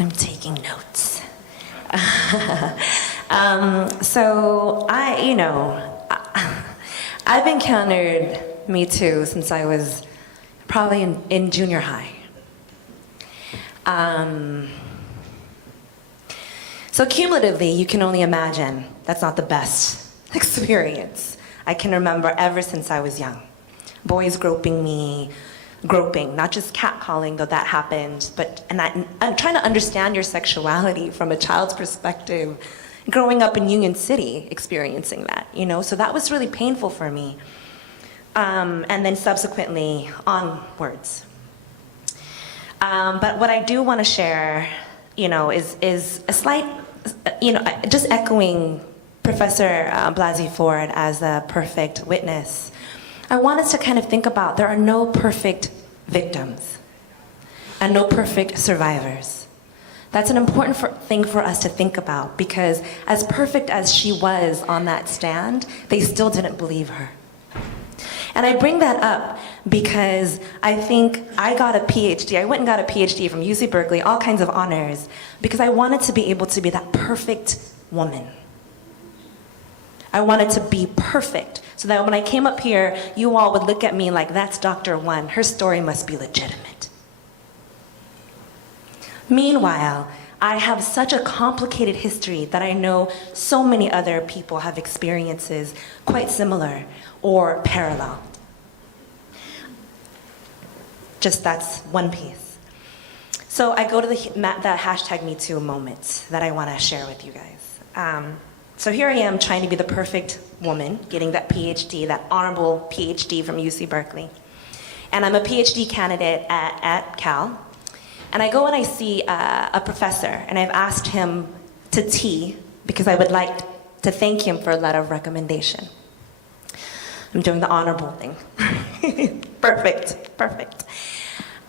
I'm taking notes. So I've encountered Me Too since I was probably in junior high. So cumulatively, you can only imagine that's not the best experience I can remember ever since I was young. Boys groping me, not just catcalling, though that happened, but I'm trying to understand your sexuality from a child's perspective, growing up in Union City, experiencing that, so that was really painful for me. And then subsequently onwards. But what I do want to share, is a slight, just echoing Professor Blasey Ford as a perfect witness. I want us to kind of think about there are no perfect victims and no perfect survivors. That's an important thing for us to think about, because as perfect as she was on that stand, they still didn't believe her. And I bring that up because I think I got a PhD. I went and got a PhD from UC Berkeley, all kinds of honors, because I wanted to be able to be that perfect woman. I wanted to be perfect, so that when I came up here, you all would look at me like, that's Dr. One. Her story must be legitimate. Meanwhile, I have such a complicated history that I know so many other people have experiences quite similar or parallel. Just that's one piece. So I go to the hashtag #MeToo moment that I want to share with you guys. So here I am trying to be the perfect woman, getting that PhD, that honorable PhD from UC Berkeley. And I'm a PhD candidate at Cal. And I go and I see a professor, and I've asked him to tea because I would like to thank him for a letter of recommendation. I'm doing the honorable thing. Perfect.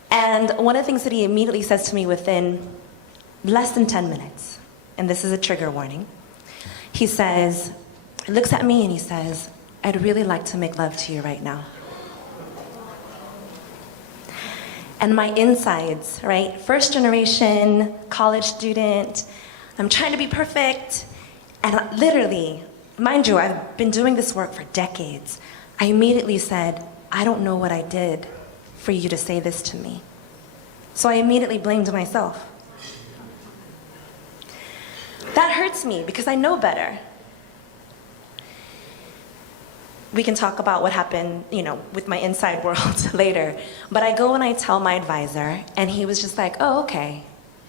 And one of the things that he immediately says to me within less than 10 minutes, and this is a trigger warning, he looks at me and he says, I'd really like to make love to you right now. And my insides, right? First generation, college student, I'm trying to be perfect. And literally, mind you, I've been doing this work for decades. I immediately said, I don't know what I did for you to say this to me. So I immediately blamed myself. That hurts me because I know better. We can talk about what happened, with my inside world later. But I go and I tell my advisor, and he was just like, oh, okay.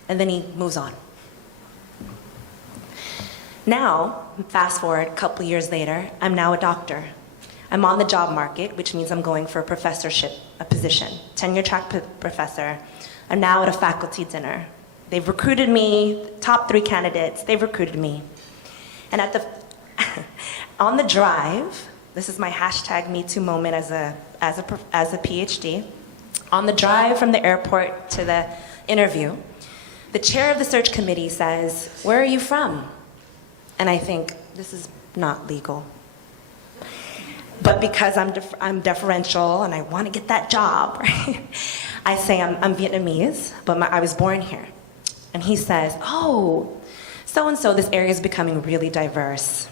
And then he moves on. Now, fast forward a couple years later, I'm now a doctor. I'm on the job market, which means I'm going for a professorship, a position, tenure track professor. I'm now at a faculty dinner. They've recruited me, top 3 candidates, they've recruited me. And on the drive, this is my hashtag #MeToo moment as a PhD. On the drive from the airport to the interview, the chair of the search committee says, where are you from? And I think, this is not legal. But because I'm deferential and I want to get that job, right? I say I'm Vietnamese, but I was born here. And he says, oh, so-and-so, this area is becoming really diverse.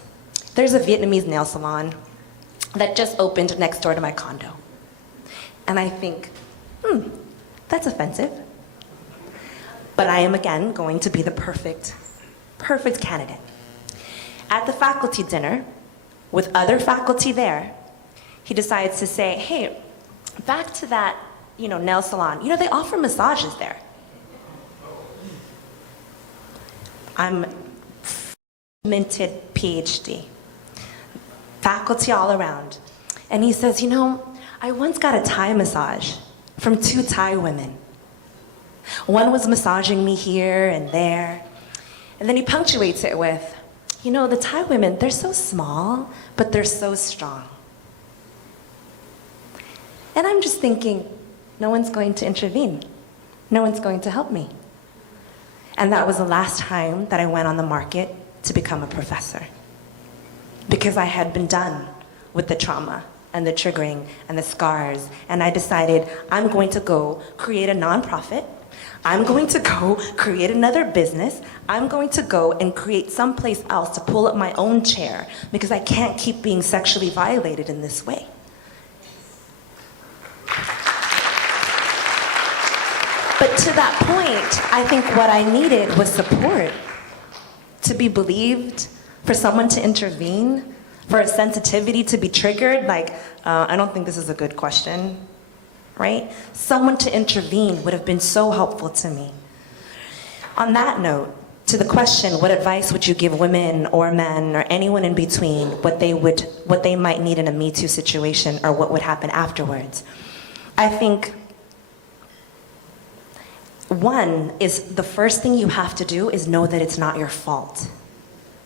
There's a Vietnamese nail salon that just opened next door to my condo. And I think, that's offensive. But I am, again, going to be the perfect candidate. At the faculty dinner, with other faculty there, he decides to say, hey, back to that, nail salon. They offer massages there. I'm minted PhD. Faculty all around. And he says, I once got a Thai massage from 2 Thai women. One was massaging me here and there. And then he punctuates it with, the Thai women, they're so small, but they're so strong. And I'm just thinking, no one's going to intervene. No one's going to help me. And that was the last time that I went on the market to become a professor. Because I had been done with the trauma and the triggering and the scars. And I decided I'm going to go create a nonprofit. I'm going to go create another business. I'm going to go and create someplace else to pull up my own chair because I can't keep being sexually violated in this way. But to that point, I think what I needed was support, to be believed, for someone to intervene, for a sensitivity to be triggered, like, I don't think this is a good question, right? Someone to intervene would have been so helpful to me. On that note, to the question, what advice would you give women or men or anyone in between, what they might need in a Me Too situation or what would happen afterwards? I think one is the first thing you have to do is know that it's not your fault.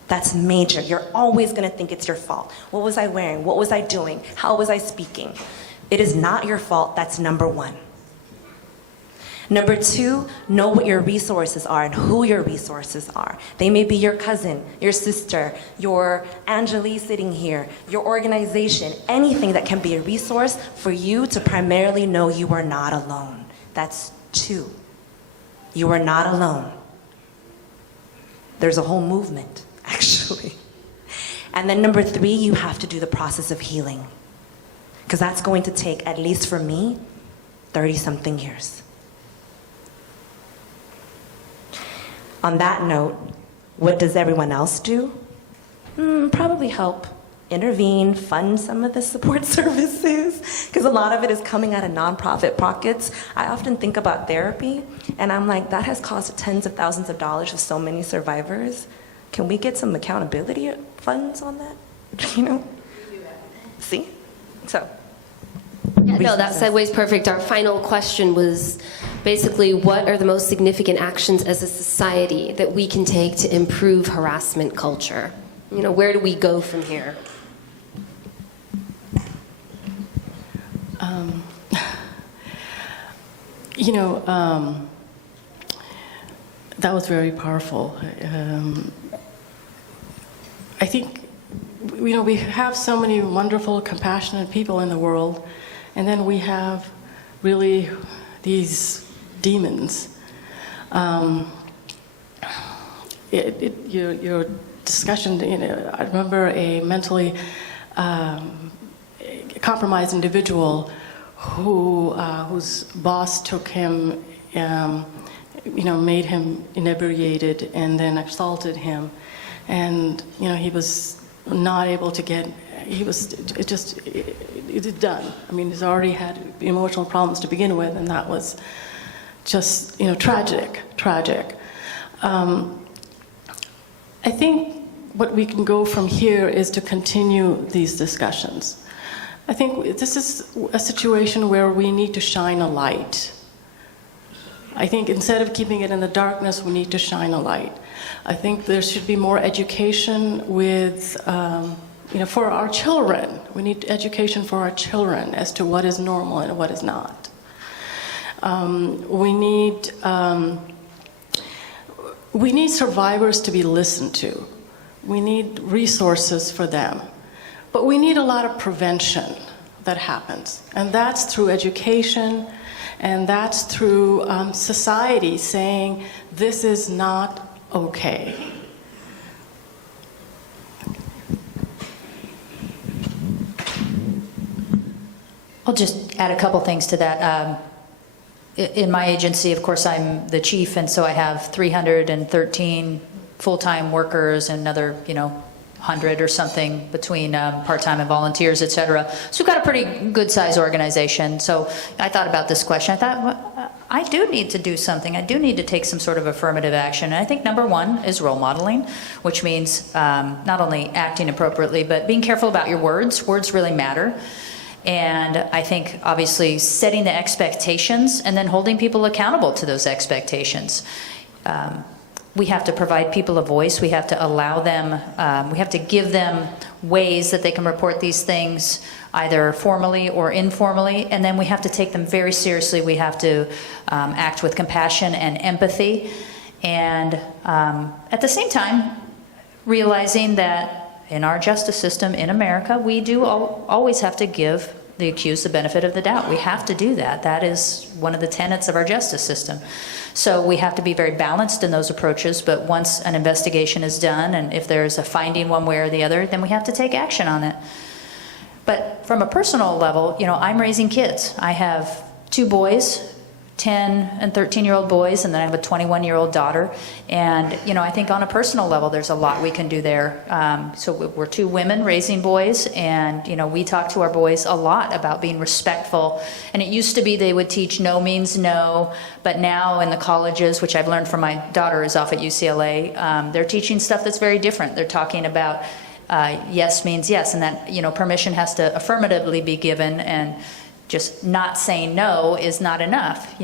That's major. You're always going to think it's your fault. What was I wearing? What was I doing? How was I speaking? It is not your fault. That's number one. Number two, know what your resources are and who your resources are. They may be your cousin, your sister, your Angeli sitting here, your organization, anything that can be a resource for you to primarily know you are not alone. That's two. You are not alone. There's a whole movement, actually. And then number three, you have to do the process of healing. Because that's going to take, at least for me, 30-something years. On that note, what does everyone else do? Probably help, intervene, fund some of the support services, because a lot of it is coming out of nonprofit pockets. I often think about therapy, and I'm like, that has cost tens of thousands of dollars to so many survivors. Can we get some accountability funds on that? You know? See? So. Yeah, no, that segues perfect. Our final question was basically, what are the most significant actions as a society that we can take to improve harassment culture? You know, where do we go from here? That was very powerful. I think, we have so many wonderful, compassionate people in the world, and then we have really these demons. Your discussion, I remember a mentally compromised individual whose boss took him, made him inebriated and then assaulted him, and he was not able to get. It was done. I mean, he's already had emotional problems to begin with, and that was just tragic. I think what we can go from here is to continue these discussions. I think this is a situation where we need to shine a light. I think instead of keeping it in the darkness, we need to shine a light. I think there should be more education with, for our children. We need education for our children as to what is normal and what is not. We need survivors to be listened to. We need resources for them. But we need a lot of prevention that happens. And that's through education, and that's through society saying, this is not okay. I'll just add a couple things to that. In my agency, of course, I'm the chief, and so I have 313 full-time workers and another, 100 or something between part-time and volunteers, et cetera. So we've got a pretty good-sized organization. So I thought about this question. I thought, well, I do need to do something. I do need to take some sort of affirmative action. And I think number one is role modeling, which means not only acting appropriately, but being careful about your words. Words really matter. And I think, obviously, setting the expectations and then holding people accountable to those expectations. We have to provide people a voice. We have to allow them, we have to give them ways that they can report these things, either formally or informally, and then we have to take them very seriously. We have to act with compassion and empathy, and at the same time, realizing that in our justice system in America, we do always have to give the accused the benefit of the doubt. We have to do that. That is one of the tenets of our justice system. So we have to be very balanced in those approaches, but once an investigation is done, and if there's a finding one way or the other, then we have to take action on it. But from a personal level, I'm raising kids. I have 2 boys, 10 and 13-year-old boys, and then I have a 21-year-old daughter. And, I think on a personal level, there's a lot we can do there. So we're 2 women raising boys, and, we talk to our boys a lot about being respectful. And it used to be they would teach no means no, but now in the colleges, which I've learned from my daughter is off at UCLA, they're teaching stuff that's very different. They're talking about yes means yes, and that, permission has to affirmatively be given, and just not saying no is not enough,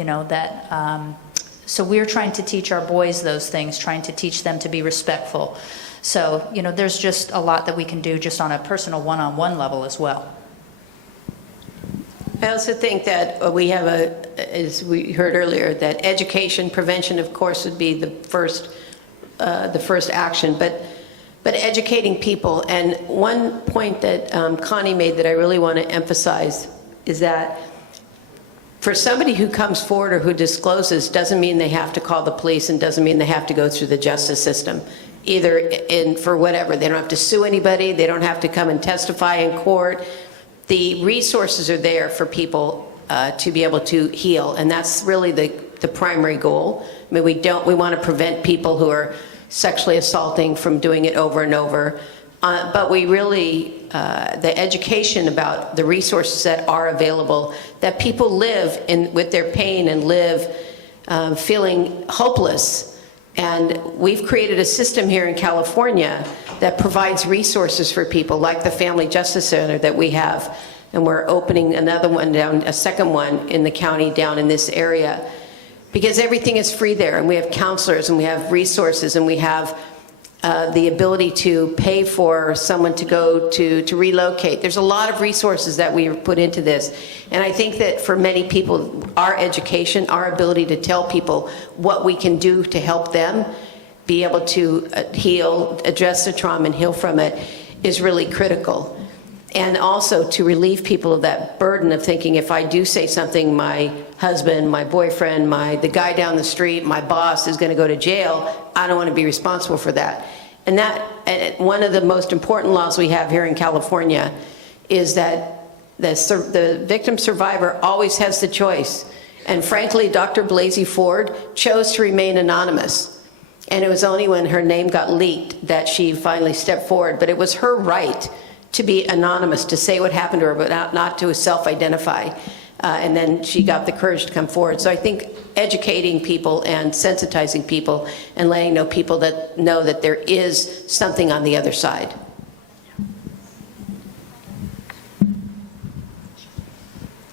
so we're trying to teach our boys those things, trying to teach them to be respectful. So, there's just a lot that we can do just on a personal one-on-one level as well. I also think that we have as we heard earlier, that education, prevention, of course, would be the first action, but educating people. And one point that Connie made that I really want to emphasize is that for somebody who comes forward or who discloses doesn't mean they have to call the police, and doesn't mean they have to go through the justice system, either for whatever. They don't have to sue anybody. They don't have to come and testify in court. The resources are there for people to be able to heal, and that's really the primary goal. I mean, we want to prevent people who are sexually assaulting from doing it over and over. But we really, the education about the resources that are available, that people live with their pain and live feeling hopeless. And we've created a system here in California that provides resources for people, like the Family Justice Center that we have. And we're opening another one a second one in the county down in this area. Because everything is free there, and we have counselors, and we have resources, and we have the ability to pay for someone to go to relocate. There's a lot of resources that we put into this. And I think that for many people, our education, our ability to tell people what we can do to help them be able to heal, address the trauma and heal from it is really critical. And also to relieve people of that burden of thinking, if I do say something, my husband, my boyfriend, the guy down the street, my boss is going to go to jail. I don't want to be responsible for that. And one of the most important laws we have here in California is that the victim survivor always has the choice. And frankly, Dr. Blasey Ford chose to remain anonymous. And it was only when her name got leaked that she finally stepped forward. But it was her right to be anonymous, to say what happened to her, but not to self-identify. And then she got the courage to come forward. So I think educating people and sensitizing people and letting people that know that there is something on the other side.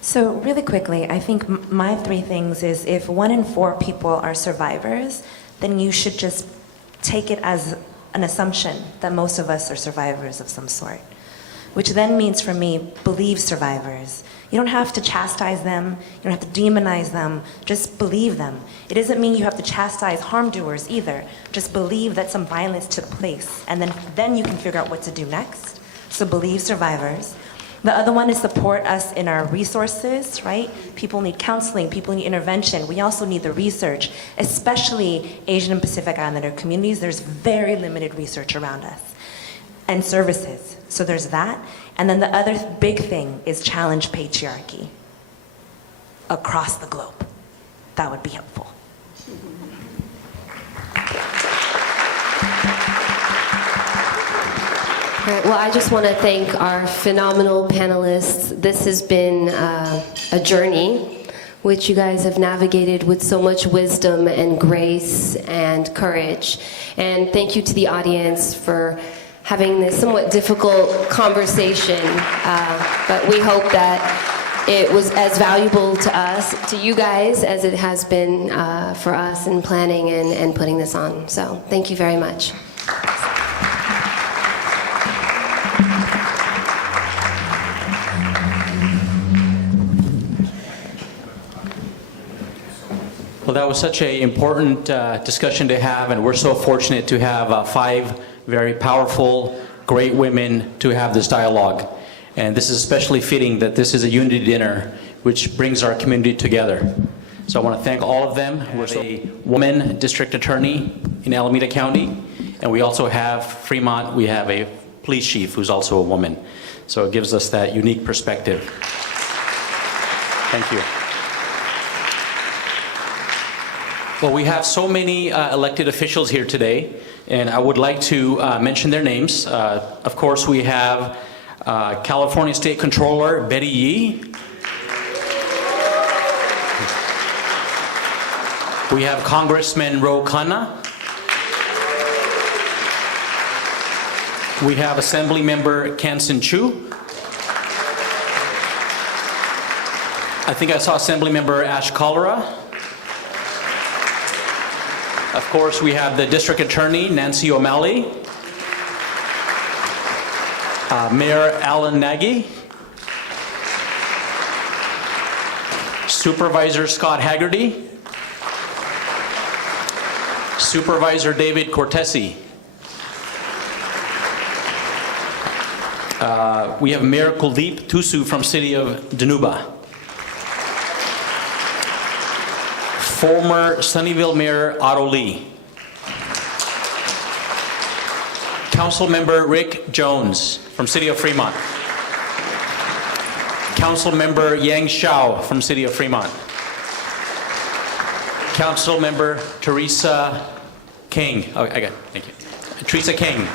So really quickly, I think my 3 things is, if 1 in 4 people are survivors, then you should just take it as an assumption that most of us are survivors of some sort. Which then means, for me, believe survivors. You don't have to chastise them, you don't have to demonize them, just believe them. It doesn't mean you have to chastise harm doers either. Just believe that some violence took place, and then you can figure out what to do next. So believe survivors. The other one is support us in our resources, right? People need counseling, people need intervention. We also need the research, especially Asian and Pacific Islander communities. There's very limited research around us. And services. So there's that. And then the other big thing is challenge patriarchy across the globe. That would be helpful. All right, well, I just want to thank our phenomenal panelists. This has been a journey which you guys have navigated with so much wisdom and grace and courage. And thank you to the audience for having this somewhat difficult conversation, but we hope that it was as valuable to us, to you guys, as it has been for us in planning and putting this on. So thank you very much. Well, that was such an important discussion to have, and we're so fortunate to have 5 very powerful, great women to have this dialogue. And this is especially fitting that this is a unity dinner, which brings our community together. So I want to thank all of them. We're a woman district attorney in Alameda County, and we also have Fremont, we have a police chief who's also a woman. So it gives us that unique perspective. Thank you. Well, we have so many elected officials here today, and I would like to mention their names. Of course, we have California State Controller Betty Yee. We have Congressman Ro Khanna. We have Assembly Member Kansen Chu. I think I saw Assembly Member Ash Kalra. Of course, we have the District Attorney Nancy O'Malley. Mayor Alan Nagy. Supervisor Scott Haggerty. Supervisor David Cortesi. We have Mayor Kuldeep Tusu from City of Dinuba. Former Sunnyvale Mayor Otto Lee. Council Member Rick Jones from City of Fremont. Council Member Yang Xiao from City of Fremont. Council Member Teresa King. Oh, I got it. Thank you. Teresa King.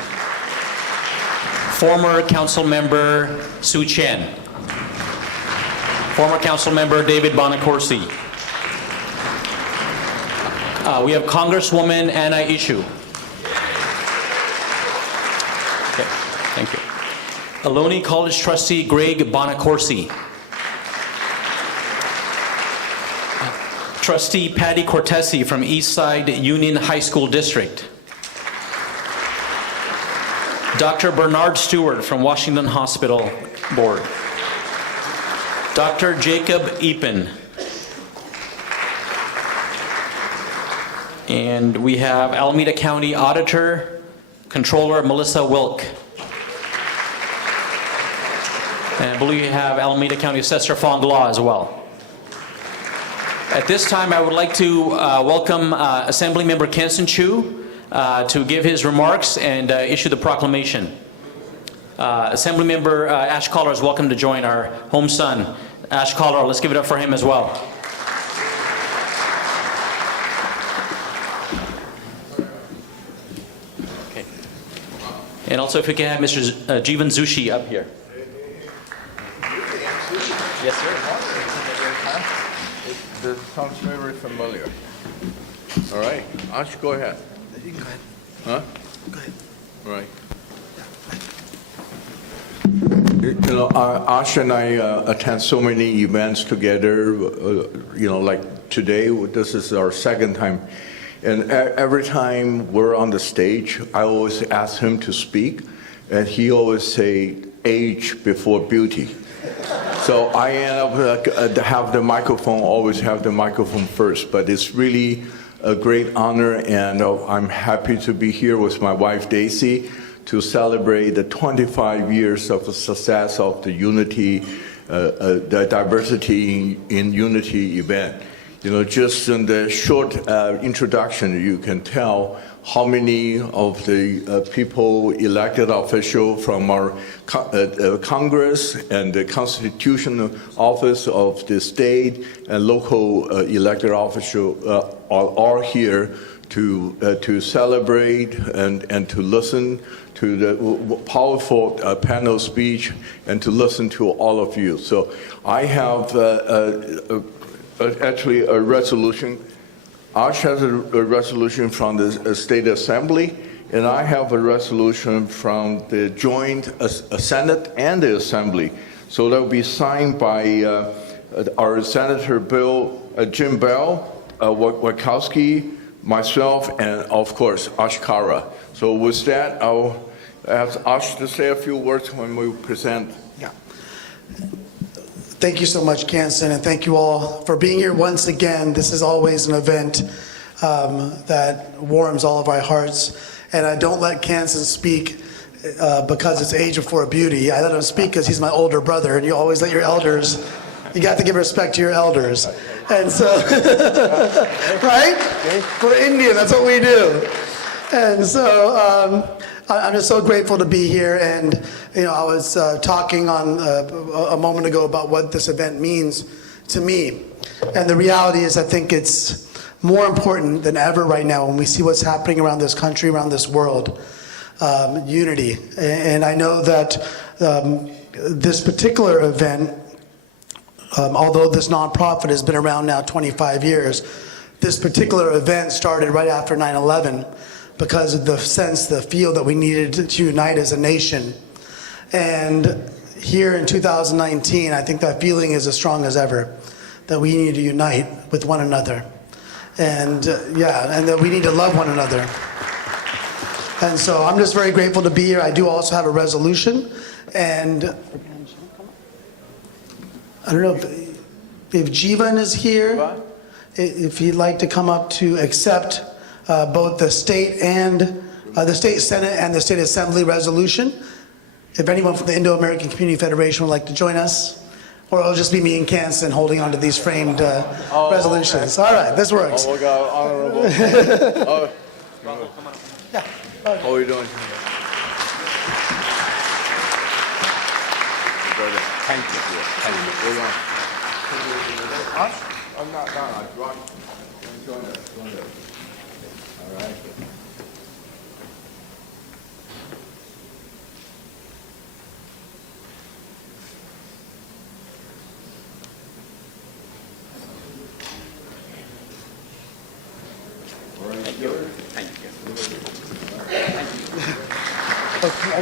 Former Council Member Sue Chen. Former Council Member David Bonacorsi. We have Congresswoman Anna Eshoo. Okay, thank you. Ohlone College Trustee Greg Bonacorsi. Trustee Patty Cortesi from Eastside Union High School District. Dr. Bernard Stewart from Washington Hospital Board. Dr. Jacob Epen. And we have Alameda County Auditor, Controller Melissa Wilk. And I believe we have Alameda County Assessor Fong Law as well. At this time, I would like to welcome Assembly Member Kansen Chu to give his remarks and issue the proclamation. Assembly Member Ash Kalra is welcome to join our home son. Ash Kalra, let's give it up for him as well. Okay. And also if we can have Mr. Jeevan Zutshi up here. Yes, sir. This sounds very familiar. All right, Ash, go ahead. You can go ahead. Huh? Go ahead. All right. You know, Ash and I attend so many events together. You know, like today, this is our second time. And every time we're on the stage, I always ask him to speak, and he always say, age before beauty. So I end up have the microphone, always have the microphone first, but it's really a great honor, and I'm happy to be here with my wife Daisy to celebrate the 25 years of the success of the Unity, the Diversity in Unity event. You know, just in the short introduction, you can tell how many of the people, elected officials from our Congress and the Constitutional Office of the state and local elected officials are here to celebrate and to listen to the powerful panel speech and to listen to all of you. So I have actually a resolution. Ash has a resolution from the State Assembly, and I have a resolution from the joint Senate and the Assembly. So that will be signed by our Senator Jim Bell, Wachowski, myself, and of course, Ash Kalra. So with that, I'll ask Ash to say a few words when we present. Yeah. Thank you so much, Kansen, and thank you all for being here once again. This is always an event that warms all of our hearts. And I don't let Kansen speak because it's age before beauty. I let him speak because he's my older brother, and you always let your elders, you got to give respect to your elders. And so, right? We're Indian, that's what we do. And so I'm just so grateful to be here. And I was talking on a moment ago about what this event means to me. And the reality is, I think it's more important than ever right now when we see what's happening around this country, around this world. Unity. And I know that this particular event, although this nonprofit has been around now 25 years, this particular event started right after 9/11 because of the sense, the feel that we needed to unite as a nation. And here in 2019, I think that feeling is as strong as ever, that we need to unite with one another. And and that we need to love one another. And so I'm just very grateful to be here. I do also have a resolution, and I don't know if Jeevan is here, if he'd like to come up to accept both the state and the state Senate and the state Assembly resolution. If anyone from the Indo-American Community Federation would like to join us, or it'll just be me and Kansan holding on to these framed resolutions. Okay. All right, this works. Oh, we got honorable. Yeah. How are you doing? Thank you. Thank you. I'm not. Join us. All right.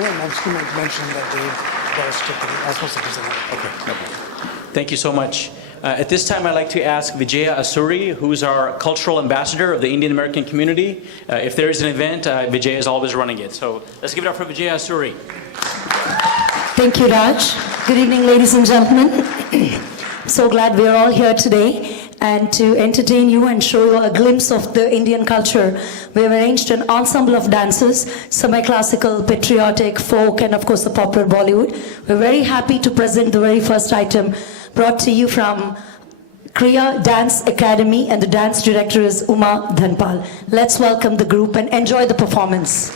I'm just going to mention that Dave got a certificate. I was supposed to present it. Okay, no problem. Thank you so much. At this time, I'd like to ask Vijaya Asuri, who's our cultural ambassador of the Indian American community. If there is an event, Vijaya is always running it. So let's give it up for Vijaya Asuri. Thank you, Raj. Good evening, ladies and gentlemen. So glad we're all here today and to entertain you and show you a glimpse of the Indian culture. We have arranged an ensemble of dances, semi-classical, patriotic, folk, and of course the popular Bollywood. We're very happy to present the very first item brought to you from Kriya Dance Academy, and the dance director is Uma Dhanpal. Let's welcome the group and enjoy the performance.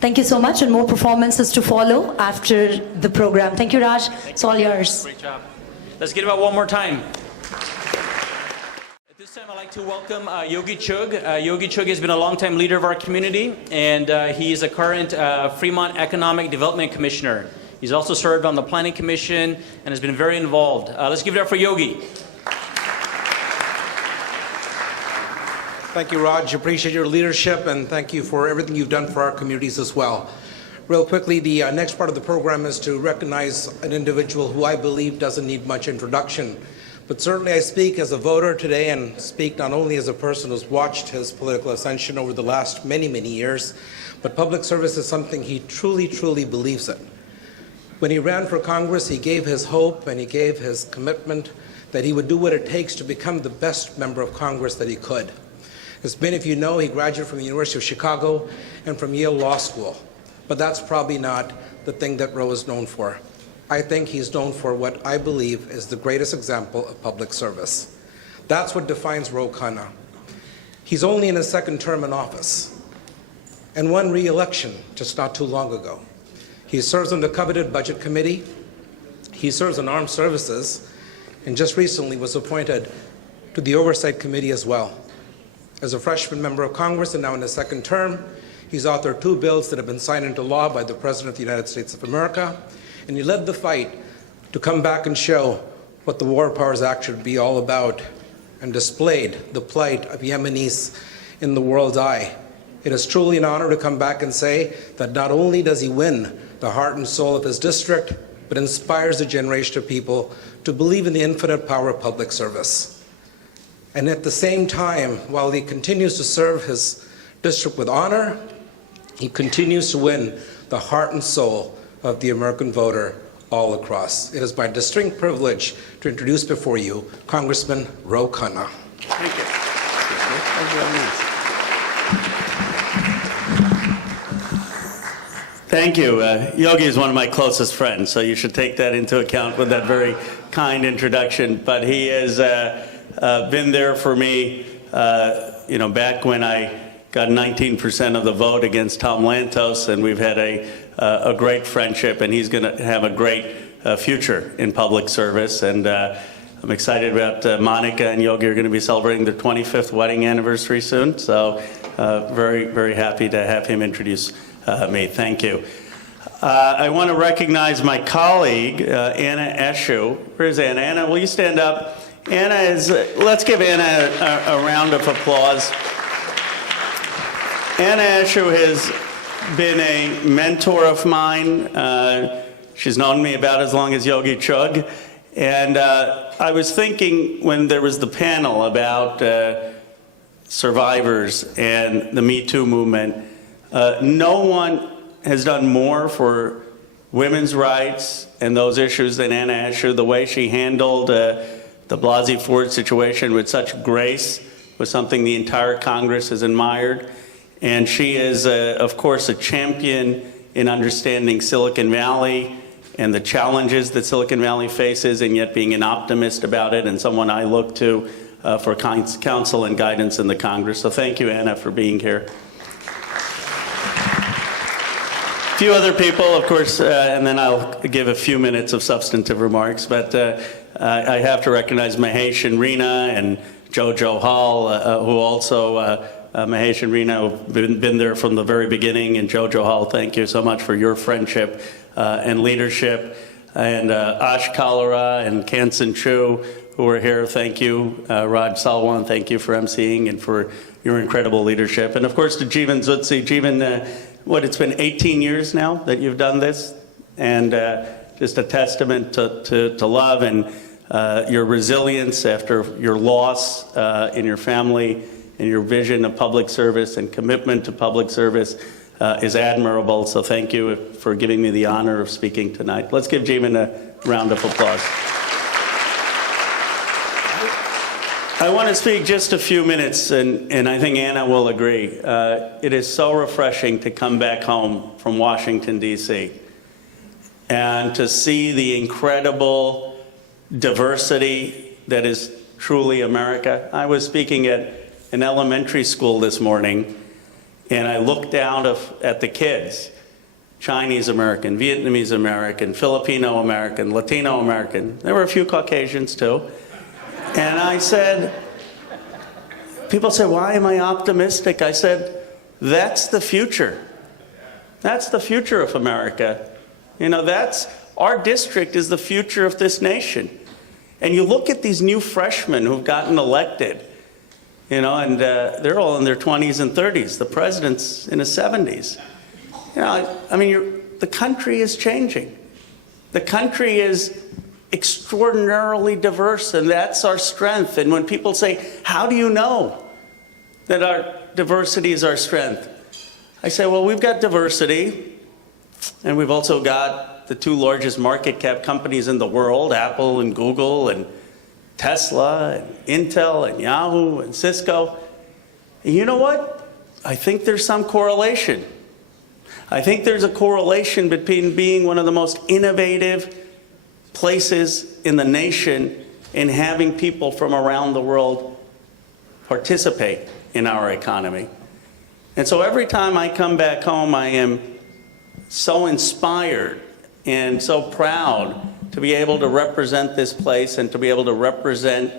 Thank you so much, and more performances to follow after the program. Thank you, Raj. It's all yours. Great job. Let's get it about one more time. At this time, I'd like to welcome Yogi Chugh. Yogi Chugh has been a longtime leader of our community, and he is a current Fremont Economic Development Commissioner. He's also served on the Planning Commission and has been very involved. Let's give it up for Yogi. Thank you, Raj. Appreciate your leadership, and thank you for everything you've done for our communities as well. Real quickly, the next part of the program is to recognize an individual who I believe doesn't need much introduction. But certainly I speak as a voter today, and speak not only as a person who's watched his political ascension over the last many, many years, but public service is something he truly, truly believes in. When he ran for Congress, he gave his hope and he gave his commitment that he would do what it takes to become the best member of Congress that he could. As many of you know, he graduated from the University of Chicago and from Yale Law School. But that's probably not the thing that Roe is known for. I think he's known for what I believe is the greatest example of public service. That's what defines Roe Khanna. He's only in his second term in office and won re-election just not too long ago. He serves on the coveted Budget Committee. He serves on Armed Services, and just recently was appointed to the Oversight Committee as well. As a freshman member of Congress and now in his second term, he's authored 2 bills that have been signed into law by the President of the United States of America, and he led the fight to come back and show what the War Powers Act should be all about, and displayed the plight of Yemenis in the world's eye. It is truly an honor to come back and say that not only does he win the heart and soul of his district, but inspires a generation of people to believe in the infinite power of public service. And at the same time, while he continues to serve his district with honor, he continues to win the heart and soul of the American voter all across. It is my distinct privilege to introduce before you Congressman Roe Khanna. Thank you. Thank you. Yogi is one of my closest friends, so you should take that into account with that very kind introduction. But he has been there for me, back when I got 19% of the vote against Tom Lantos, and we've had a great friendship, and he's going to have a great future in public service. And I'm excited about Monica and Yogi are going to be celebrating their 25th wedding anniversary soon. So very, very happy to have him introduce me. Thank you. I want to recognize my colleague, Anna Eshoo. Where's Anna? Anna, will you stand up? Anna is, let's give Anna a round of applause. Anna Eshoo has been a mentor of mine. She's known me about as long as Yogi Chugh. And I was thinking when there was the panel about survivors and the Me Too movement, no one has done more for women's rights and those issues than Anna Eshoo. The way she handled the Blasey Ford situation with such grace was something the entire Congress has admired. And she is, of course, a champion in understanding Silicon Valley and the challenges that Silicon Valley faces, and yet being an optimist about it, and someone I look to for counsel and guidance in the Congress. So thank you, Anna, for being here. A few other people, of course, and then I'll give a few minutes of substantive remarks, but I have to recognize Mahesh and Reena and Jojo Hall, who also, Mahesh and Reena have been there from the very beginning, and Jojo Hall, thank you so much for your friendship and leadership, and Ash Kalra and Kansan Chu, who are here, thank you. Raj Salwan, thank you for emceeing and for your incredible leadership. And of course to Jeevan Zutshi. Jeevan, it's been 18 years now that you've done this, and just a testament to love and your resilience after your loss in your family, and your vision of public service and commitment to public service is admirable. So thank you for giving me the honor of speaking tonight. Let's give Jeevan a round of applause. I want to speak just a few minutes, and I think Anna will agree. It is so refreshing to come back home from Washington, D.C., and to see the incredible diversity that is truly America. I was speaking at an elementary school this morning, and I looked down at the kids, Chinese American, Vietnamese American, Filipino American, Latino American. There were a few Caucasians too. And I said, people say, why am I optimistic? I said, that's the future. That's the future of America. You know, our district is the future of this nation. And you look at these new freshmen who've gotten elected, you know, and they're all in their 20s and 30s. The president's in his 70s. You know, I mean, the country is changing. The country is extraordinarily diverse, and that's our strength. And when people say, how do you know that our diversity is our strength? I say, well, we've got diversity, and we've also got the two largest market cap companies in the world, Apple and Google and Tesla and Intel and Yahoo and Cisco. And you know what? I think there's some correlation. I think there's a correlation between being one of the most innovative places in the nation and having people from around the world participate in our economy. And so every time I come back home, I am so inspired and so proud to be able to represent this place and to be able to represent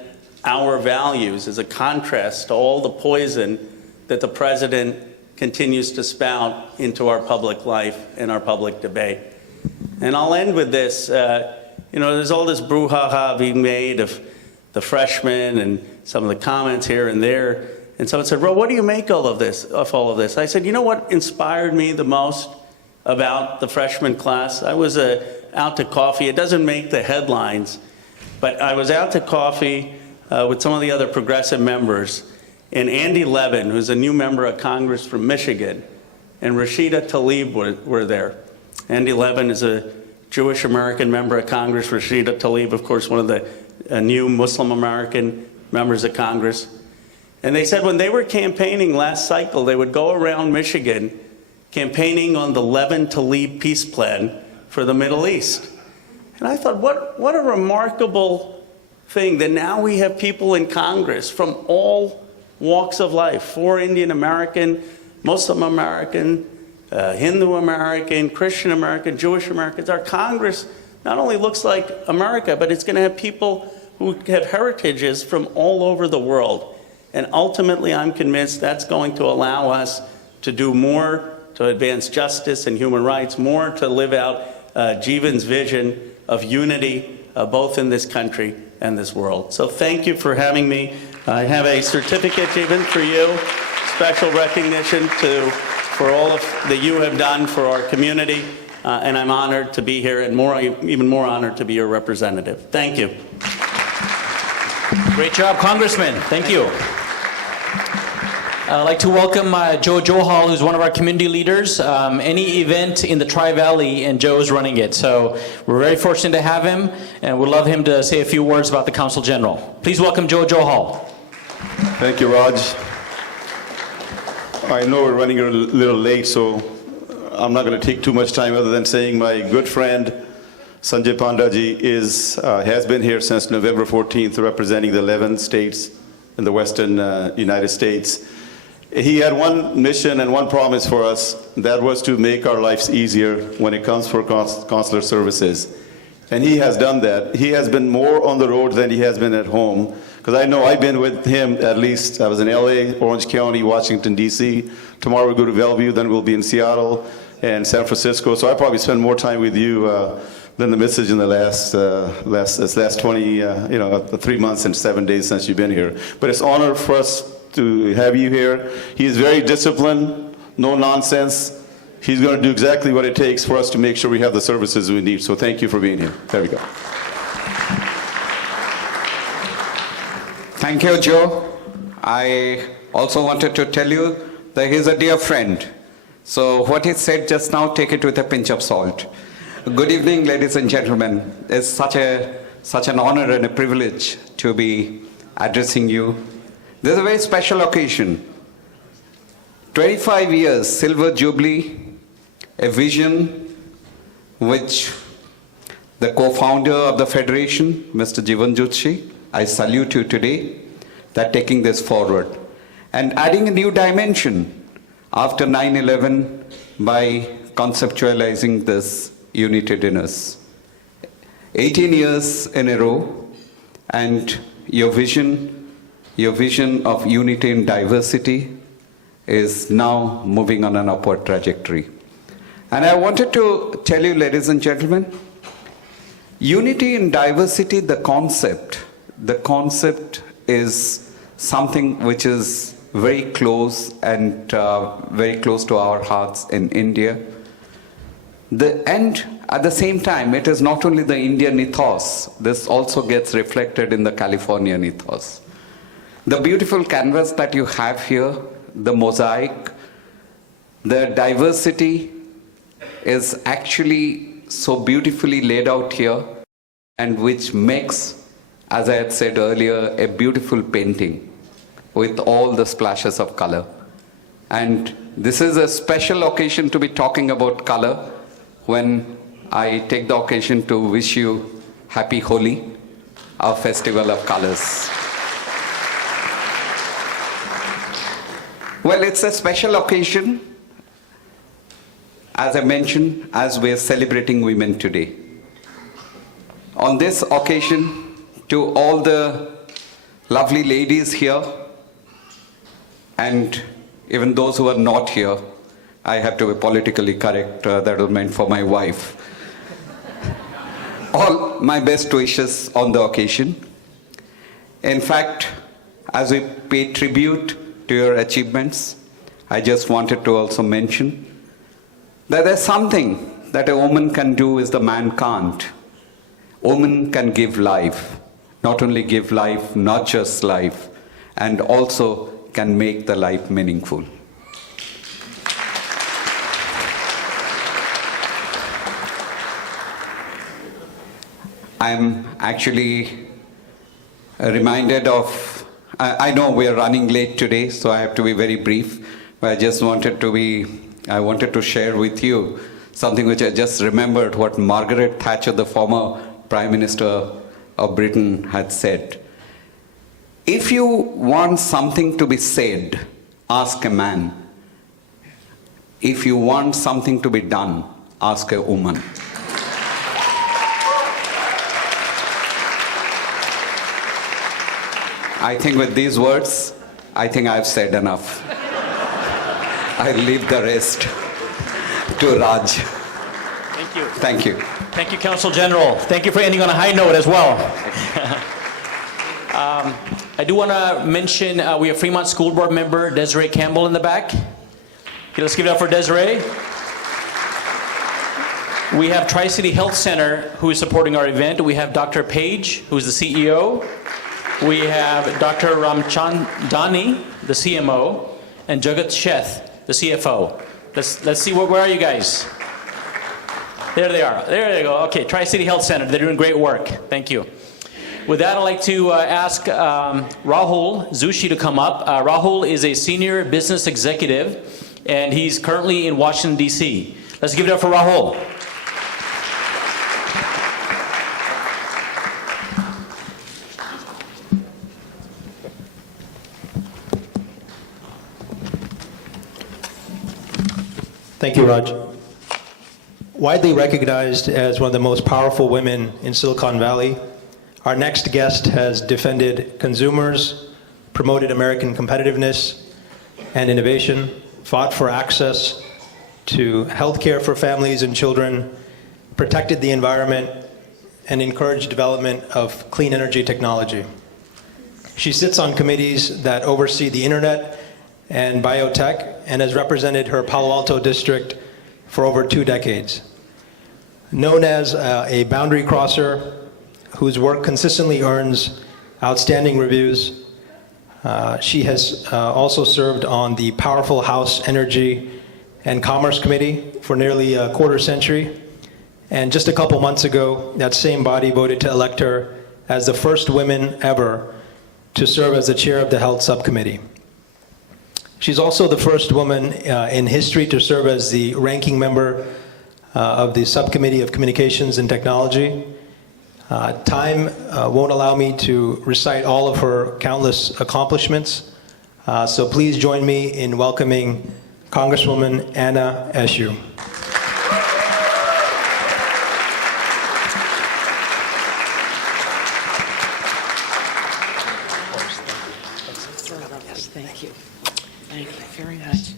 our values as a contrast to all the poison that the president continues to spout into our public life and our public debate. And I'll end with this. You know, there's all this brouhaha being made of the freshmen and some of the comments here and there. And someone said, Ro, what do you make of all of this? I said, you know what inspired me the most about the freshman class? I was out to coffee. It doesn't make the headlines, but I was out to coffee with some of the other progressive members, and Andy Levin, who's a new member of Congress from Michigan, and Rashida Tlaib were there. Andy Levin is a Jewish American member of Congress. Rashida Tlaib, of course, one of the new Muslim American members of Congress. And they said when they were campaigning last cycle, they would go around Michigan campaigning on the Levin Tlaib peace plan for the Middle East. And I thought, what a remarkable thing that now we have people in Congress from all walks of life, for Indian American, Muslim American, Hindu American, Christian American, Jewish Americans. Our Congress not only looks like America, but it's going to have people who have heritages from all over the world. And ultimately, I'm convinced that's going to allow us to do more to advance justice and human rights, more to live out Jeevan's vision of unity, both in this country and this world. So thank you for having me. I have a certificate, Jeevan, for you, special recognition for all that you have done for our community, and I'm honored to be here, and even more honored to be your representative. Thank you. Great job, Congressman. Thank you. I'd like to welcome Joe Johal, who's one of our community leaders. Any event in the Tri-Valley, and Joe's running it. So we're very fortunate to have him, and we'd love him to say a few words about the Council General. Please welcome Joe Johal. Thank you, Raj. I know we're running a little late, so I'm not going to take too much time other than saying my good friend Sanjay Pandaji has been here since November 14th, representing the 11 states in the western United States. He had one mission and one promise for us, that was to make our lives easier when it comes for consular services. And he has done that. He has been more on the road than he has been at home. Because I know I've been with him at least, I was in LA, Orange County, Washington, DC. Tomorrow we'll go to Bellevue, then we'll be in Seattle and San Francisco. So I probably spend more time with you than the message in the last 3 months and 7 days since you've been here. But it's an honor for us to have you here. He is very disciplined, no nonsense. He's going to do exactly what it takes for us to make sure we have the services we need. So thank you for being here. There we go. Thank you, Joe. I also wanted to tell you that he's a dear friend. So what he said just now, take it with a pinch of salt. Good evening, ladies and gentlemen. It's such an honor and a privilege to be addressing you. This is a very special occasion. 25 years, Silver Jubilee, a vision which the co-founder of the Federation, Mr. Jeevan Zutshi, I salute you today, that taking this forward. And adding a new dimension after 9/11 by conceptualizing this unity dinners. 18 years in a row, and your vision of unity and diversity is now moving on an upward trajectory. And I wanted to tell you, ladies and gentlemen, unity and diversity, the concept is something which is very close and very close to our hearts in India. And at the same time, it is not only the Indian ethos, this also gets reflected in the Californian ethos. The beautiful canvas that you have here, the mosaic, the diversity is actually so beautifully laid out here, and which makes, as I had said earlier, a beautiful painting with all the splashes of color. And this is a special occasion to be talking about color, when I take the occasion to wish you Happy Holi, our festival of colors. Well, it's a special occasion, as I mentioned, as we're celebrating women today. On this occasion, to all the lovely ladies here, and even those who are not here, I have to be politically correct, that was meant for my wife. All my best wishes on the occasion. In fact, as we pay tribute to your achievements, I just wanted to also mention that there's something that a woman can do is the man can't. Woman can give life, not only give life, not just life, and also can make the life meaningful. I'm actually reminded of, I know we are running late today, so I have to be very brief, but I wanted to share with you something which I just remembered, what Margaret Thatcher, the former Prime Minister of Britain, had said. If you want something to be said, ask a man. If you want something to be done, ask a woman. I think with these words, I think I've said enough. I leave the rest to Raj. Thank you. Thank you. Thank you, Council General. Thank you for ending on a high note as well. I do want to mention we have Fremont School Board member Desiree Campbell in the back. Okay, let's give it up for Desiree. We have Tri-City Health Center who is supporting our event. We have Dr. Page, who is the CEO. We have Dr. Ramchandani, the CMO, and Jagat Sheth, the CFO. Let's see, where are you guys? There they are. There they go. Okay, Tri-City Health Center. They're doing great work. Thank you. With that, I'd like to ask Rahul Zutshi to come up. Rahul is a senior business executive, and he's currently in Washington, D.C. Let's give it up for Rahul. Thank you, Raj. Widely recognized as one of the most powerful women in Silicon Valley, our next guest has defended consumers, promoted American competitiveness and innovation, fought for access to healthcare for families and children, protected the environment, and encouraged development of clean energy technology. She sits on committees that oversee the internet and biotech, and has represented her Palo Alto district for over 2 decades. Known as a boundary crosser whose work consistently earns outstanding reviews, she has also served on the powerful House Energy and Commerce Committee for nearly a quarter century. And just a couple months ago, that same body voted to elect her as the first woman ever to serve as the chair of the Health Subcommittee. She's also the first woman in history to serve as the ranking member of the Subcommittee of Communications and Technology. Time won't allow me to recite all of her countless accomplishments, so please join me in welcoming Congresswoman Anna Eshoo. Thank you. Thank you very much.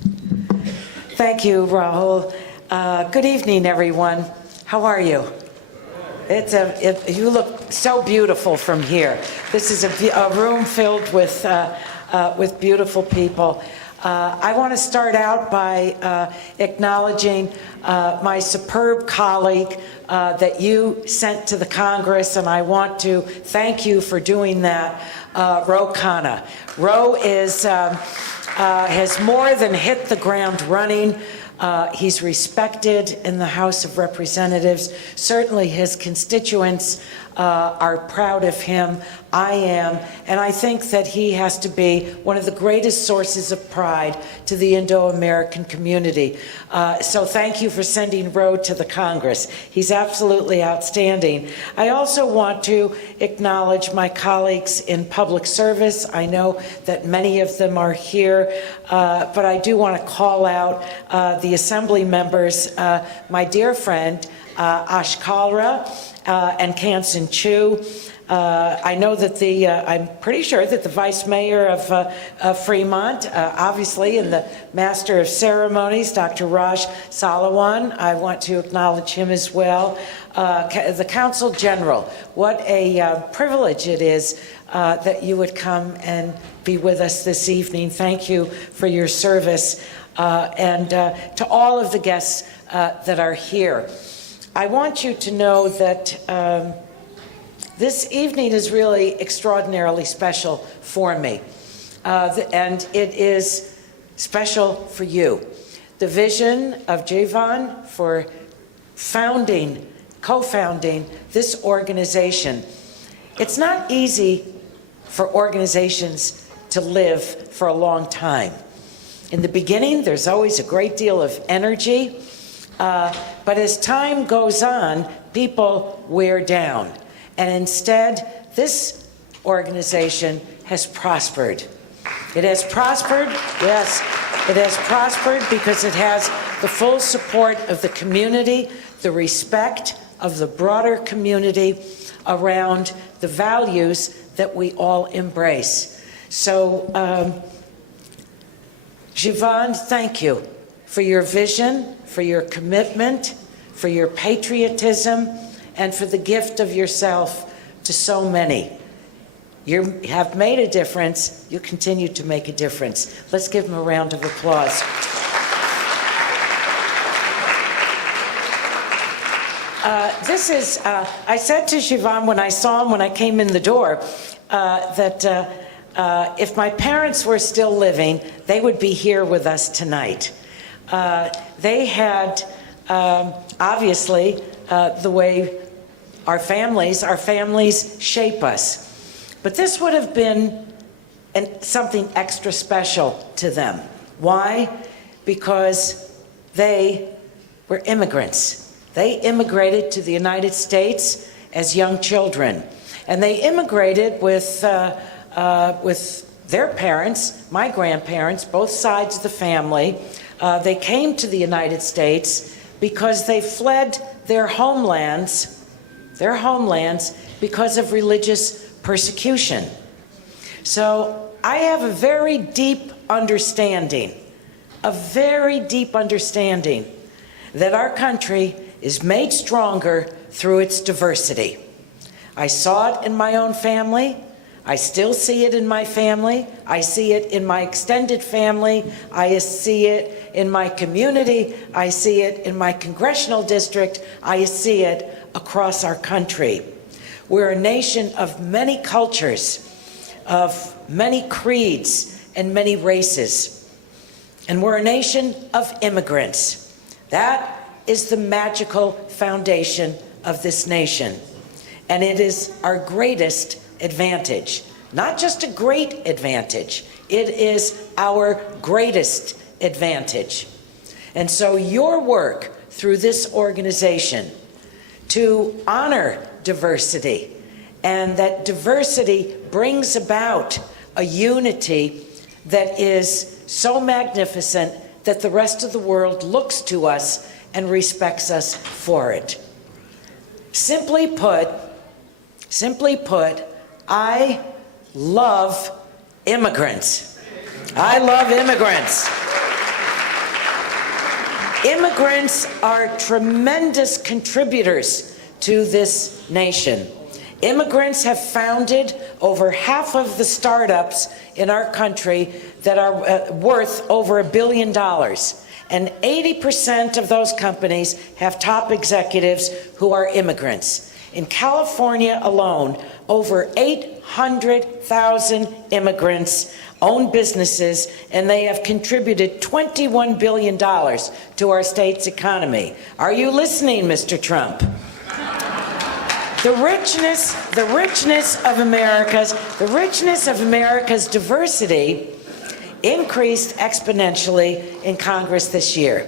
Thank you, Rahul. Good evening, everyone. How are you? You look so beautiful from here. This is a room filled with beautiful people. I want to start out by acknowledging my superb colleague that you sent to the Congress, and I want to thank you for doing that, Ro Khanna. Ro has more than hit the ground running. He's respected in the House of Representatives. Certainly his constituents are proud of him. I am, and I think that he has to be one of the greatest sources of pride to the Indo-American community. So thank you for sending Ro to the Congress. He's absolutely outstanding. I also want to acknowledge my colleagues in public service. I know that many of them are here, but I do want to call out the Assembly members, my dear friend Ash Kalra and Kansan Chu. I know that I'm pretty sure that the Vice Mayor of Fremont, obviously, and the Master of Ceremonies, Dr. Raj Salawan, I want to acknowledge him as well. The Council General, what a privilege it is that you would come and be with us this evening. Thank you for your service. And to all of the guests that are here. I want you to know that this evening is really extraordinarily special for me, and it is special for you. The vision of Jeevan for co-founding this organization. It's not easy for organizations to live for a long time. In the beginning, there's always a great deal of energy, but as time goes on, people wear down. And instead, this organization has prospered. It has prospered, yes, it has prospered because it has the full support of the community, the respect of the broader community around the values that we all embrace. So, Jeevan, thank you for your vision, for your commitment, for your patriotism, and for the gift of yourself to so many. You have made a difference. You continue to make a difference. Let's give him a round of applause. I said to Jeevan when I saw him when I came in the door that if my parents were still living, they would be here with us tonight. They had, obviously, the way our families shape us. But this would have been something extra special to them. Why? Because they were immigrants. They immigrated to the United States as young children. And they immigrated with their parents, my grandparents, both sides of the family. They came to the United States because they fled their homelands because of religious persecution. So I have a very deep understanding that our country is made stronger through its diversity. I saw it in my own family. I still see it in my family. I see it in my extended family. I see it in my community. I see it in my congressional district. I see it across our country. We're a nation of many cultures, of many creeds and many races. And we're a nation of immigrants. That is the magical foundation of this nation. And it is our greatest advantage. Not just a great advantage, it is our greatest advantage. And so your work through this organization to honor diversity, and that diversity brings about a unity that is so magnificent that the rest of the world looks to us and respects us for it. Simply put, I love immigrants. I love immigrants. Immigrants are tremendous contributors to this nation. Immigrants have founded over half of the startups in our country that are worth over $1 billion. And 80% of those companies have top executives who are immigrants. In California alone, over 800,000 immigrants own businesses, and they have contributed $21 billion to our state's economy. Are you listening, Mr. Trump? The richness of America's diversity increased exponentially in Congress this year.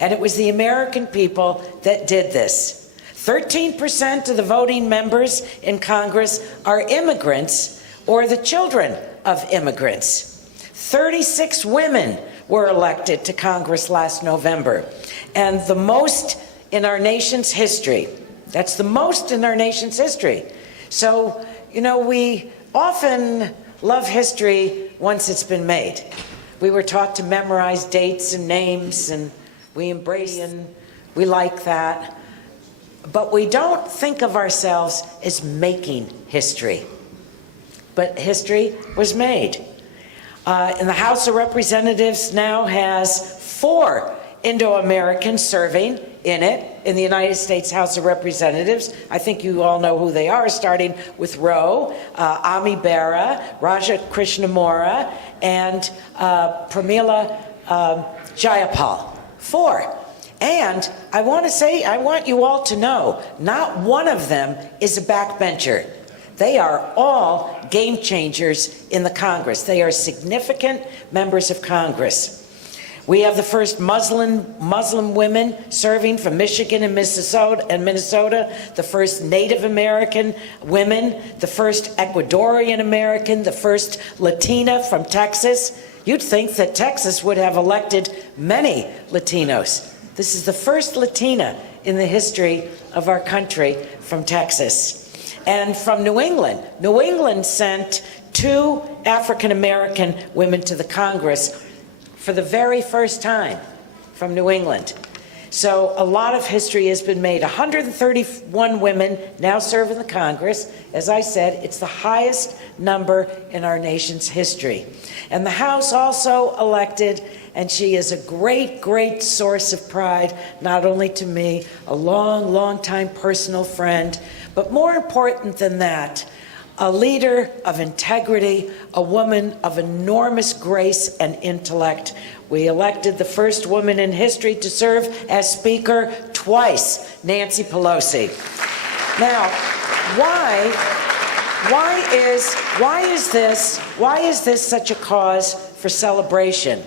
And it was the American people that did this. 13% of the voting members in Congress are immigrants or the children of immigrants. 36 women were elected to Congress last November. And the most in our nation's history. That's the most in our nation's history. So, you know, we often love history once it's been made. We were taught to memorize dates and names, and we embrace and we like that. But we don't think of ourselves as making history. But history was made. And the House of Representatives now has 4 Indo-Americans serving in it, in the United States House of Representatives. I think you all know who they are, starting with Roe, Ami Bera, Raja Krishnamurti, and Pramila Jayapal. 4. And I want you all to know, not one of them is a backbencher. They are all game changers in the Congress. They are significant members of Congress. We have the first Muslim women serving from Michigan and Minnesota, the first Native American women, the first Ecuadorian American, the first Latina from Texas. You'd think that Texas would have elected many Latinos. This is the first Latina in the history of our country from Texas. And from New England. New England sent 2 African American women to the Congress for the very first time from New England. So a lot of history has been made. 131 women now serve in the Congress. As I said, it's the highest number in our nation's history. And the House also elected, and she is a great, great source of pride, not only to me, a long, long time personal friend, but more important than that, a leader of integrity, a woman of enormous grace and intellect. We elected the first woman in history to serve as Speaker twice, Nancy Pelosi. Now, why is this such a cause for celebration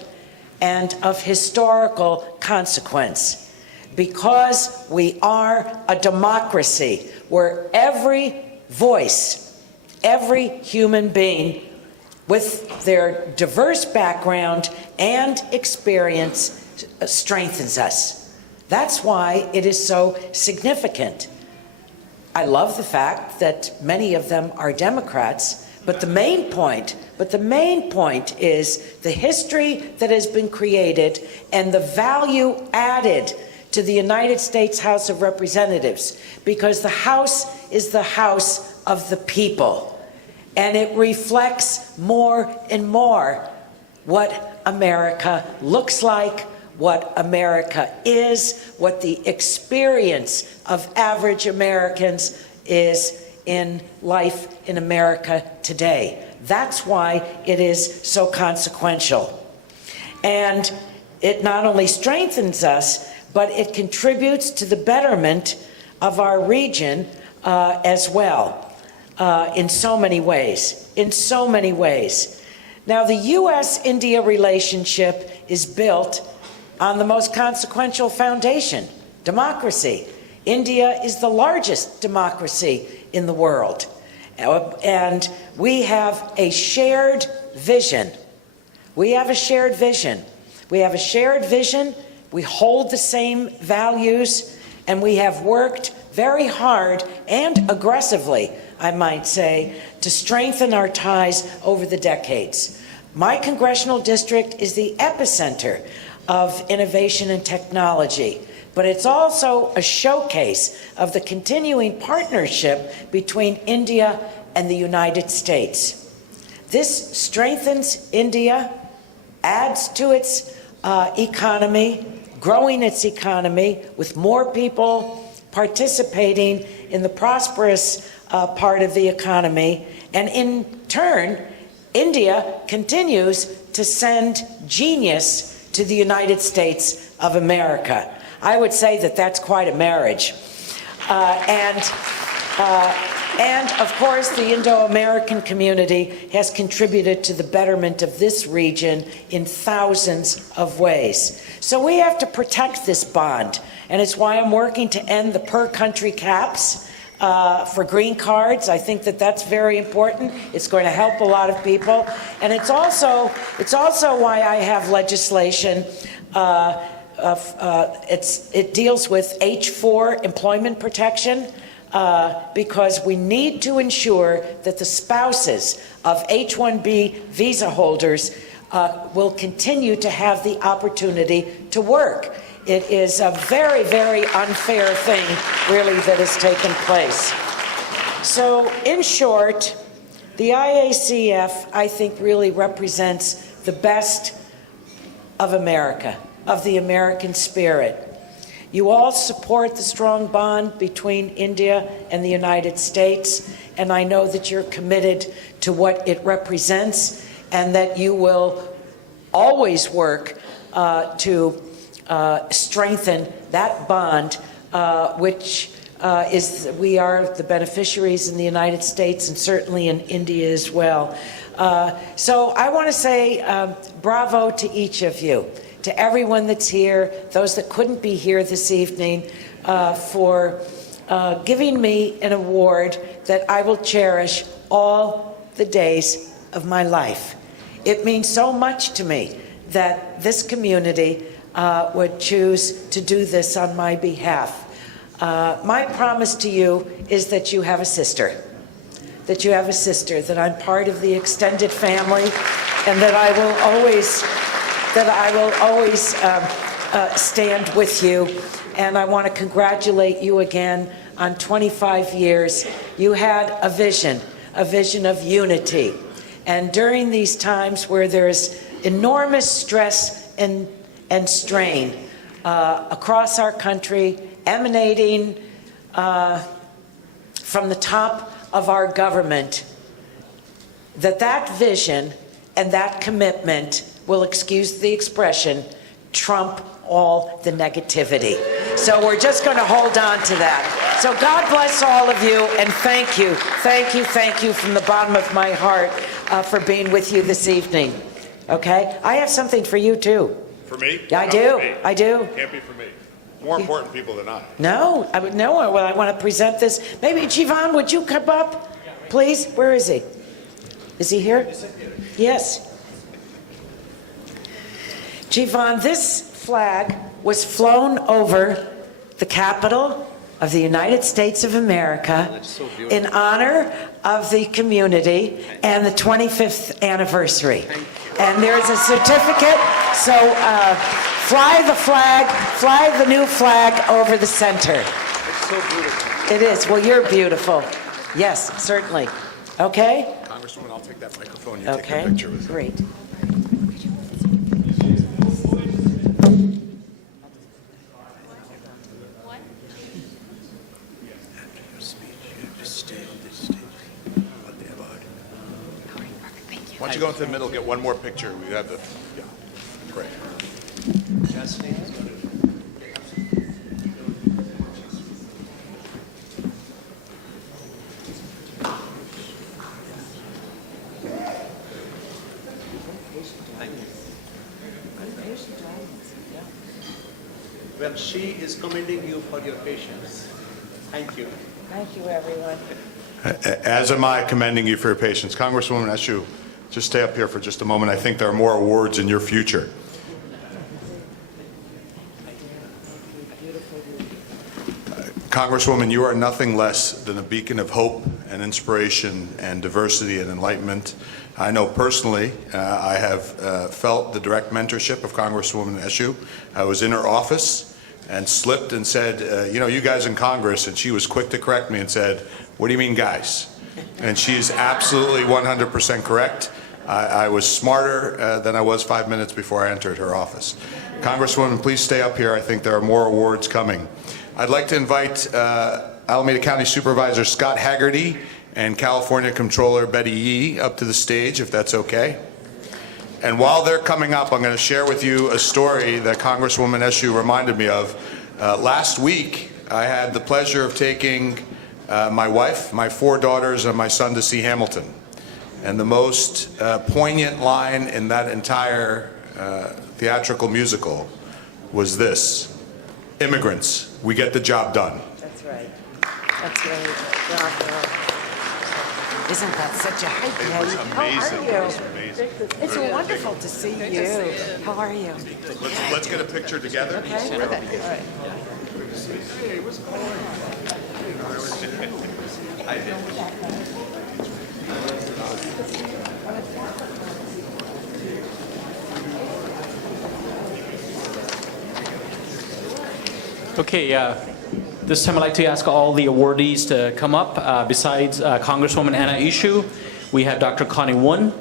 and of historical consequence? Because we are a democracy where every voice, every human being with their diverse background and experience strengthens us. That's why it is so significant. I love the fact that many of them are Democrats, but the main point is the history that has been created and the value added to the United States House of Representatives, because the House is the house of the people, and it reflects more and more what America looks like, what America is, what the experience of average Americans is in life in America today. That's why it is so consequential. And it not only strengthens us, but it contributes to the betterment of our region as well, in so many ways, Now, the U.S.-India relationship is built on the most consequential foundation, democracy. India is the largest democracy in the world, and we have a shared vision. We have a shared vision. We hold the same values, and we have worked very hard and aggressively, I might say, to strengthen our ties over the decades. My congressional district is the epicenter of innovation and technology, but it's also a showcase of the continuing partnership between India and the United States. This strengthens India, adds to its economy, growing its economy with more people participating in the prosperous part of the economy. And in turn, India continues to send genius to the United States of America. I would say that that's quite a marriage. And of course, the Indo-American community has contributed to the betterment of this region in thousands of ways. So we have to protect this bond, and it's why I'm working to end the per-country caps for green cards. I think that that's very important. It's going to help a lot of people, and it's also why I have legislation. It deals with H-4 employment protection. Because we need to ensure that the spouses of H-1B visa holders will continue to have the opportunity to work. It is a very, very unfair thing, really, that has taken place. So, in short, the IACF, I think, really represents the best of America, of the American spirit. You all support the strong bond between India and the United States, and I know that you're committed to what it represents and that you will always work to strengthen that bond, which we are the beneficiaries in the United States and certainly in India as well. So I want to say bravo to each of you. To everyone that's here, those that couldn't be here this evening, for giving me an award that I will cherish all the days of my life. It means so much to me that this community would choose to do this on my behalf. My promise to you is that you have a sister. That you have a sister, that I'm part of the extended family, and that I will always stand with you. And I want to congratulate you again on 25 years. You had a vision of unity. And during these times where there's enormous stress and strain across our country, emanating from the top of our government, that vision and that commitment will, excuse the expression, trump all the negativity. So we're just going to hold on to that. So God bless all of you, and thank you from the bottom of my heart for being with you this evening. Okay? I have something for you too. For me? Yeah, I do. Can't be for me. More important people than I. No, I want to present this. Maybe Jeevan, would you come up, please? Where is he? Is he here? Yes. Jeevan, this flag was flown over the Capitol of the United States of America in honor of the community and the 25th anniversary. And there's a certificate, so fly the flag, fly the new flag over the center. It's so beautiful. It is. Well, you're beautiful. Yes, certainly. Okay? Congresswoman, I'll take that microphone. You Okay. take a picture with it. Great. Why don't you go into the middle, get one more picture? We have the, yeah, great. Well, she is commending you for your patience. Thank you. Thank you, everyone. As am I commending you for your patience. Congresswoman Eshoo, just stay up here for just a moment. I think there are more awards in your future. Congresswoman, you are nothing less than a beacon of hope and inspiration and diversity and enlightenment. I know personally, I have felt the direct mentorship of Congresswoman Eshoo. I was in her office and slipped and said, you guys in Congress, and she was quick to correct me and said, what do you mean, guys? And she is absolutely 100% correct. I was smarter than I was 5 minutes before I entered her office. Congresswoman, please stay up here. I think there are more awards coming. I'd like to invite Alameda County Supervisor Scott Haggerty and California Controller Betty Yee up to the stage, if that's okay. And while they're coming up, I'm going to share with you a story that Congresswoman Eshoo reminded me of. Last week, I had the pleasure of taking my wife, my 4 daughters, and my son to see Hamilton. And the most poignant line in that entire theatrical musical was this: immigrants, we get the job done. That's right. That's right. Isn't that such a hype? It was amazing. How are you? It was amazing. It's wonderful to see you. How are you? Let's get a picture together. Okay. All right. Okay, this time I'd like to ask all the awardees to come up. Besides Congresswoman Anna Eshoo, we have Dr. Connie Won.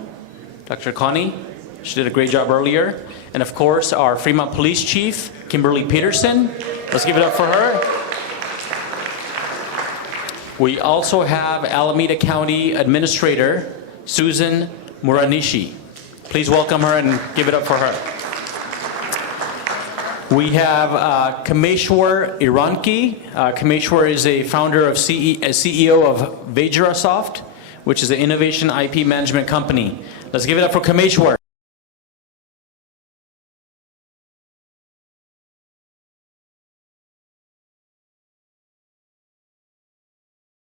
Dr. Connie, she did a great job earlier. And of course, our Fremont Police Chief, Kimberly Peterson. Let's give it up for her. We also have Alameda County Administrator, Susan Muranishi. Please welcome her and give it up for her. We have Kameshwar Iranki. Kameshwar is a founder of CEO of Vajrasoft, which is an innovation IP management company. Let's give it up for Kameshwar.